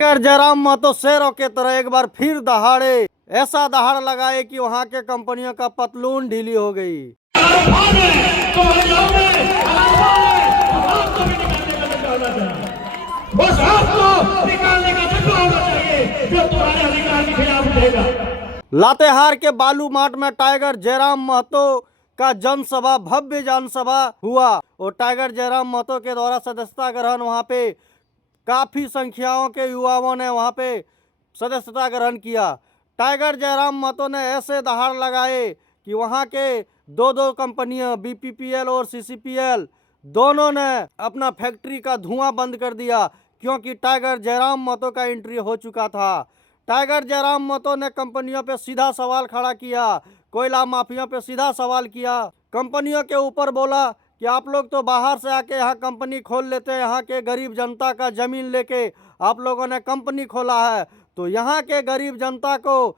Tiger Jairam Mahato शेरों के तरह एक बार फिर दहाड़े, ऐसा दहाड़ लगाए कि वहां के कंपनियों का पतलून ढीली हो गई। लातेहार के बालू मार्ट में टाइगर जयराम महतो का जनसभा, भव्य जनसभा हुआ और टाइगर जयराम महतो के द्वारा सदस्यता ग्रहण, वहां पे काफी संख्याओं के युवाओं ने वहां पे सदस्यता ग्रहण किया। टाइगर जयराम महतो ने ऐसे दहाड़ लगाए कि वहां के दो कंपनियां बीपीपीएल और सीसीपीएल दोनों ने अपना फैक्ट्री का धुआं बंद कर दिया, क्योंकि टाइगर जयराम महतो का एंट्री हो चुका था। टाइगर जयराम महतो ने कंपनियों पे सीधा सवाल खड़ा किया, कोयला माफिया पे सीधा सवाल किया, कंपनियों के ऊपर बोला कि आप लोग तो बाहर से आके यहाँ कंपनी खोल लेते हैं, यहाँ के गरीब जनता का जमीन लेके आप लोगों ने कंपनी खोला है, तो यहाँ के गरीब जनता को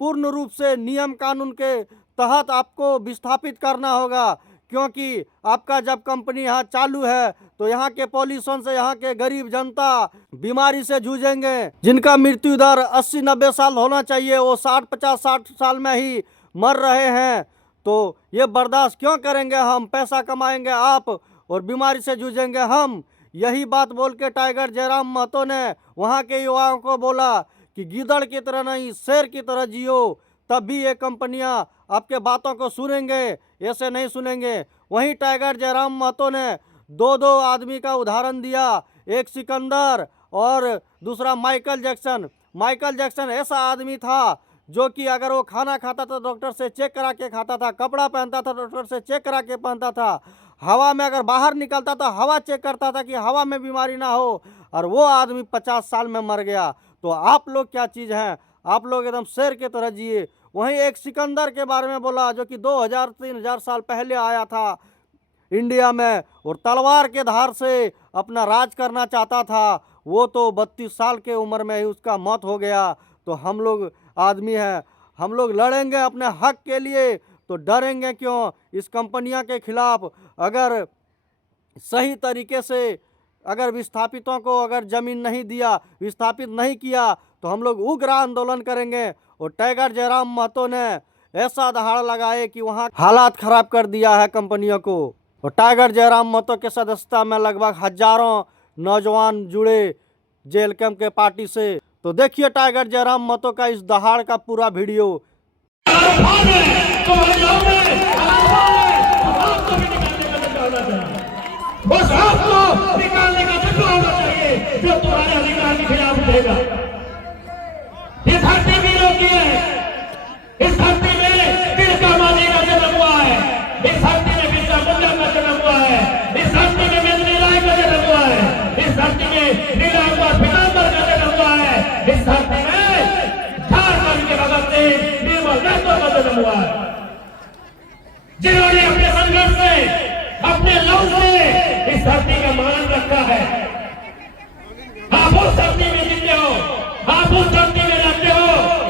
पूर्ण रूप से नियम कानून के तहत आपको विस्थापित करना होगा, क्योंकि आपका जब कंपनी यहाँ चालू है तो यहाँ के पॉल्यूशन से यहाँ के गरीब जनता बीमारी से जूझेंगे। जिनका मृत्यु दर 80-90 साल होना चाहिए वो 60 साल में ही मर रहे हैं, तो ये बर्दाश्त क्यों करेंगे हम? पैसा कमाएंगे आप और बीमारी से जूझेंगे हम। यही बात बोल के टाइगर जयराम महतो ने वहाँ के युवाओं को बोला कि गीदड़ की तरह नहीं, शेर की तरह जियो, तब भी ये कंपनियां आपके बातों को सुनेंगे, ऐसे नहीं सुनेंगे। वहीं टाइगर जयराम महतो ने दो आदमी का उदाहरण दिया, एक सिकंदर और दूसरा माइकल जैक्सन। माइकल जैक्सन ऐसा आदमी था जो कि अगर वो खाना खाता था डॉक्टर से चेक करा के खाता था, कपड़ा पहनता था डॉक्टर से चेक करा के पहनता था, हवा में अगर बाहर निकलता था हवा चेक करता था कि हवा में बीमारी ना हो, और वो आदमी 50 साल में मर गया। तो आप लोग क्या चीज़ हैं? आप लोग एकदम शेर के तरह जिए। वहीं एक सिकंदर के बारे में बोला जो कि 2000-3000 साल पहले आया था इंडिया में और तलवार के धार से अपना राज करना चाहता था, वो तो 32 साल के उम्र में ही उसका मौत हो गया। तो हम लोग आदमी हैं, हम लोग लड़ेंगे अपने हक के लिए, तो डरेंगे क्यों इस कंपनियां के खिलाफ? अगर सही तरीके से अगर विस्थापितों को अगर जमीन नहीं दिया, विस्थापित नहीं किया, तो हम लोग उग्र आंदोलन करेंगे। और टाइगर जयराम महतो ने ऐसा दहाड़ लगाए कि वहाँ हालात खराब कर दिया है कंपनियों को। और टाइगर जयराम महतो के सदस्यता में लगभग हजारों नौजवान जुड़े जेल कैंप के पार्टी से। तो देखिए टाइगर जयराम महतो का इस दहाड़ का पूरा वीडियो। बस आपको निकालने का जज्बा होना चाहिए जो तुम्हारे अधिकार के खिलाफ उठेगा। इस धरती वीरों की है, इस धरती में तिलका मांझी का जन्म हुआ है, इस धरती में बिरसा मुंडा का जन्म हुआ है, इस धरती में मेदिनी राय का जन्म हुआ है, इस धरती में नीला कुमार पीताम्बर का जन्म हुआ है, इस धरती में झारखंड के भगत सिंह निर्मल महतो का जन्म हुआ है, जिन्होंने अपने संघर्ष से, अपने लव से इस धरती का मान रखा है। आप उस धरती में जीते हो, आप उस धरती में रहते हो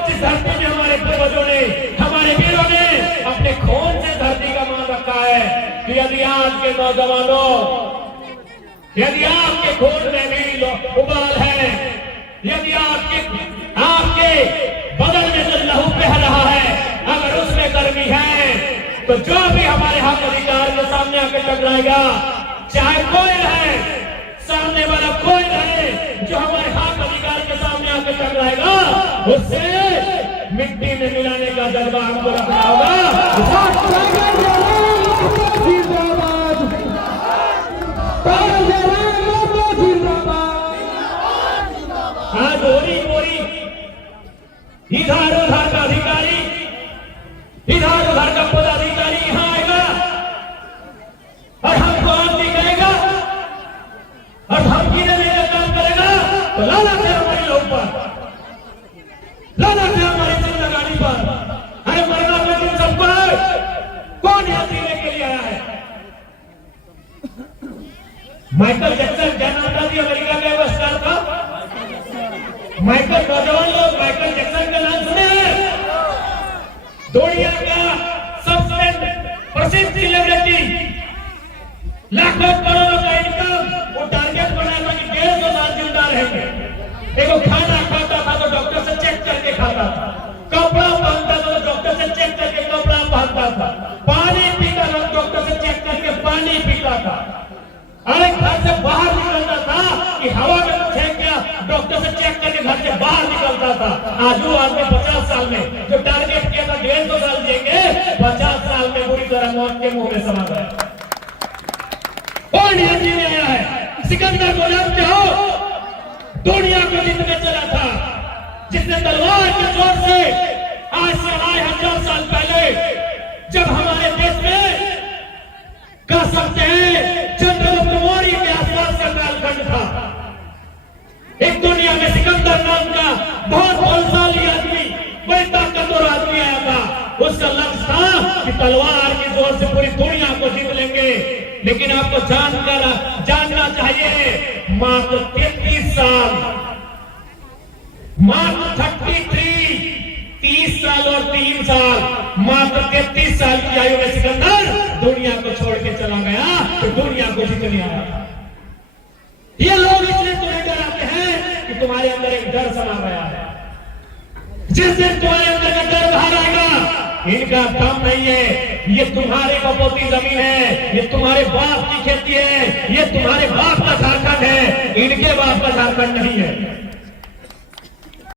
जिस धरती में हमारे पूर्वजों ने, हमारे वीरों ने अपने खून से धरती का मान रखा है। तो यदि आज के नौजवानों, यदि आपके खून में भी उबाल है, यदि आपके बगल में जो लहू बह रहा है अगर उसमें गर्मी है, तो जो भी हमारे हक अधिकार के सामने आकर टकराएगा, चाहे कोई रहे, सामने वाला कोई रहे, जो हमारे हक अधिकार के सामने आकर टकराएगा, उससे मिट्टी में मिलाने का जज्बा हमको रखना होगा। आज बोरी इधर उधर का अधिकारी, इधर उधर का पदाधिकारी यहाँ आएगा और हमको आग दिखाएगा और धमकी देने का काम करेगा, तो लानत है हमारी लोग पर, लानत है हमारी जिंदगानी पर। अरे मरना तो तुम सबको है, कौन यहाँ जीने के लिए आया है? माइकल जैक्सन क्या नाम था अमेरिका का वो स्टार था? माइकल, नौजवान लोग माइकल जैक्सन का नाम सुने हैं? दुनिया का सबसे प्रसिद्ध सेलिब्रिटी, लाखों करोड़ों का इनकम, वो टारगेट बनाया था कि 150 साल जिंदा रहेंगे। देखो डॉक्टर से चेक करके घर से बाहर निकलता था। आज वो आदमी 50 साल में जो टारगेट किया था 150 साल जिएंगे, 50 साल में बुरी तरह मौत के मुंह में समा गया। कौन ये जीने आया है? सिकंदर को जानते हो? दुनिया को जीतने चला था, जिसने तलवार के जोर से आज से 1000 साल पहले जब हमारे देश में कह सकते हैं चंद्रगुप्त मौर्य के आसपास का कालखंड था, एक दुनिया में सिकंदर नाम का बहुत बलशाली आदमी, बड़ी ताकतवर आदमी आया था। उसका लक्ष्य था कि तलवार की जोर से पूरी दुनिया को जीत लेंगे। लेकिन आपको जानना चाहिए मात्र 33 साल, मात्र 30 साल और 3 साल, मात्र 33 साल की आयु में सिकंदर दुनिया को छोड़ के चला गया, तो दुनिया को जीतने आया। ये लोग इसलिए तुम्हें डराते हैं कि तुम्हारे अंदर एक डर समा गया है। जिस दिन तुम्हारे अंदर का डर बाहर आएगा, इनका काम नहीं है, ये तुम्हारे बपोती जमीन है, ये तुम्हारे बाप की खेती है, ये तुम्हारे बाप का झारखंड है, इनके बाप का झारखंड नहीं है।